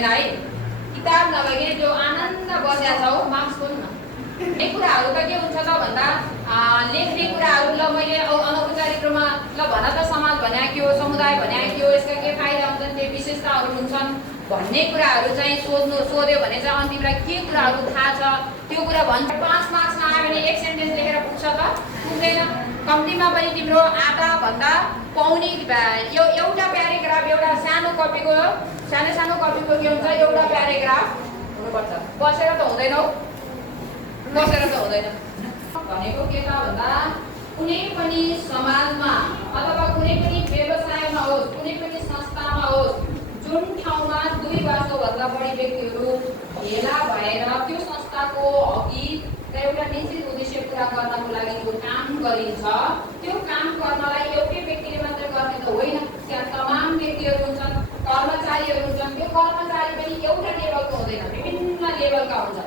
है किताब नभए जो आनन्द बस्या छ हो मार्क्स खोल्नु न एक कुराहरु त के हुन्छ त भन्दा लेख्ने कुराहरु ल मैले अनौपचारिक रूपमा ल भन त समाज भन्या के हो समुदाय भन्या के हो यसका के फाइदा हुन्छन् त्यो विशेषताहरु हुन्छन् भन्ने कुराहरु चाहिँ सोध्यो भने चाहिँ अन्तिमलाई के कुराहरु थाहा छ त्यो कुरा भन्छ 5 मार्क्स नआयो भने एक सेन्टेन्स लेखेर पुग्छ त पुग्दैन कम्तीमा पनि तिम्रो आधा भन्दा पाउने एउटा प्याराग्राफ एउटा सानो कपीको के हुन्छ एउटा प्याराग्राफ हुनुपर्छ बसेर त हुँदैन हौ बसेर त हुँदैन भनेको के त भन्दा कुनै पनि समाजमा अथवा कुनै पनि व्यवसायमा होस् कुनै पनि संस्थामा होस् जुन ठाउँमा दुई वा त्योभन्दा बढी व्यक्तिहरू भेला भएर त्यो संस्थाको हकी र एउटा निश्चित उद्देश्य पूरा गर्नको लागि जो काम गरिन्छ त्यो काम गर्नलाई एउटै व्यक्तिले मात्र गर्ने त होइन त्यहाँ तमाम व्यक्तिहरू हुन्छन् कर्मचारीहरू हुन्छन् त्यो कर्मचारी पनि एउटा लेभलको हुँदैन विभिन्न लेभलका हुन्छ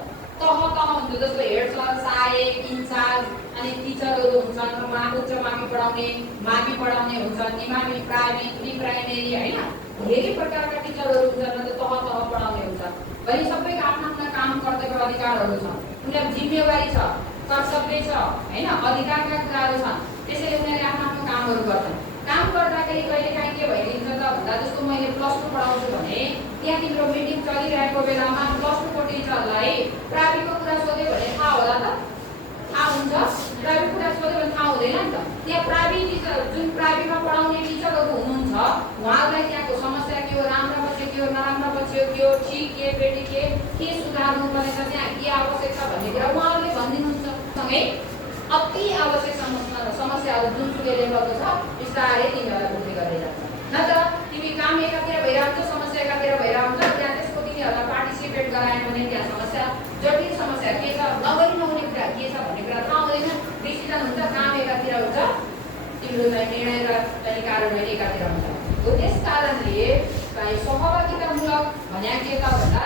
तह हुन्छ जस्तो हेड सर सहायक इन्चार्ज अनि टिचरहरू हुन्छन् उच्च मावि पढाउने हुन्छन् निमावि प्राइमेरी प्री प्राइमेरी हैन धेरै प्रकारका टिचरहरू हुन्छन् र तह पढाउने हुन्छ भनी सबैको आफ्ना काम कर्तव्य अधिकारहरू छन् उनीहरुको जिम्मेवारी छ कर्तव्य छ हैन अधिकारका कुराहरू छन् त्यसैले उनीहरुले आफ्नो कामहरू गर्छन् काम गर्दाखेरि कहिलेकाहीँ के भइदिन्छ त भन्दा जस्तो मैले प्लस 2 पढाउँछु भने त्यहाँ तिम्रो मिटिङ चलिरहेको बेलामा प्लस 2 को टिचरलाई प्राविको कुरा सोध्यो भने थाहा होला त थाहा हुन्छ प्राविको कुरा सोध्यो भने थाहा हुँदैन नि त त्यहाँ प्रावि टिचर जुन प्राविमा पढाउने टिचरहरू हुनुहुन्छ उहाँलाई त्यहाँको समस्या के हो राम्रो पक्ष के हो नराम्रो पक्ष के हो ठीक के बेटी के सुधार्नु पर्ने छ त्यहाँ के आवश्यक छ भन्ने कुरा उहाँहरूले भनिदिनुहुन्छ सँगै अति आवश्यक समस्याहरू जुनसुकै लेभलको छ बिस्तारै तिमीहरूलाई बुझ्दै गर्दै जान्छ न त तिमी काम एकातिर भइरहन्छ समस्या एकातिर भइरहन्छ त्यहाँ त्यसको तिमीहरूलाई पार्टिसिपेट गराएन भने त्यहाँ समस्या जटिल समस्या के छ नगरी नहुने कुरा के छ भन्ने कुरा थाहा हुँदैन डिसिजन हुन्छ काम एकातिर हुन्छ तिम्रो निर्णय र कार्यान्वयन एकातिर हुन्छ हो त्यस कारणले सहभागितामूलक भन्या के त भन्दा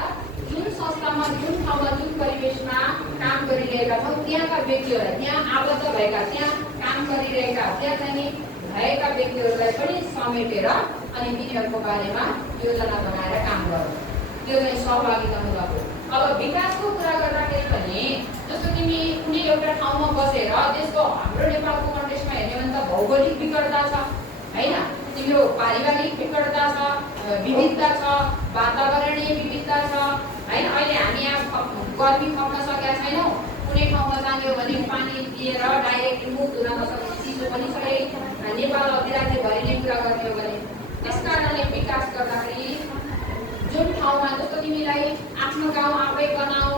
जुन संस्थामा जुन ठाउँमा जुन परिवेशमा काम गरिरहेका छौँ त्यहाँका व्यक्तिहरूलाई त्यहाँ आबद्ध भएका त्यहाँ काम गरिरहेका त्यहाँ चाहिँ भएका व्यक्तिहरूलाई पनि समेटेर अनि तिनीहरूको बारेमा योजना बनाएर काम गरौँ त्यो चाहिँ सहभागितामूलक हो अब विकासको कुरा गर्दाखेरि पनि जस्तो तिमी कुनै एउटा ठाउँमा बसेर त्यसको हाम्रो नेपालको कन्टेक्स्टमा हेर्ने भने त भौगोलिक विकटता छ हैन तिम्रो पारिवारिक विकटता छ विविधता छ वातावरणीय विविधता छ हैन अहिले हामी यहाँ गर्मी खप्न सकेका छैनौँ कुनै ठाउँमा जाने हो भने पानी दिएर डाइरेक्ट मुक्त हुन नसक्ने चिसो पनि छ नेपाल अधिराज्य भरिने कुरा गर्ने हो भने त्यसकारणले विकास गर्दाखेरि जुन ठाउँमा जस्तो तिमीलाई आफ्नो गाउँ आफै बनाऊ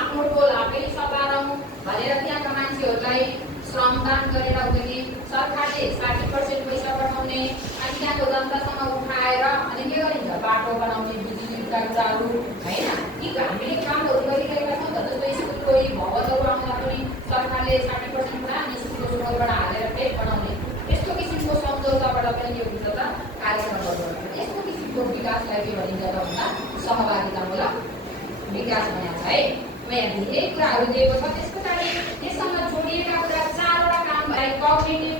आफ्नो टोल आफै सबारौँ भनेर त्यहाँका मान्छेहरूलाई श्रमदान गरेर हुन्छ कि सरकारले 60% पैसा पठाउने अनि त्यहाँको जनतासँग उठाएर अनि के गरिन्छ बाटो बनाउने बिजुलीका कुराहरू हैन यी हामीले कामहरू गरिरहेका छौँ त जस्तो स्कुलको भवनहरू आउँदा पनि सरकारले 60% पुरा अनि स्कुलको सुरुवातबाट हालेर पेट बनाउने यस्तो किसिमको सम्झौताबाट पनि के हुन्छ त कार्यक्रमहरू गर्छ यस्तो किसिमको विकासलाई के भनिन्छ त भन्दा सहभागितामूलक विकास भनिन्छ है म यहाँ धेरै कुराहरू दिएको छ त्यसको लागि त्यससँग जोडिएका कुरा 4 वटा काम भए कग्निटिभ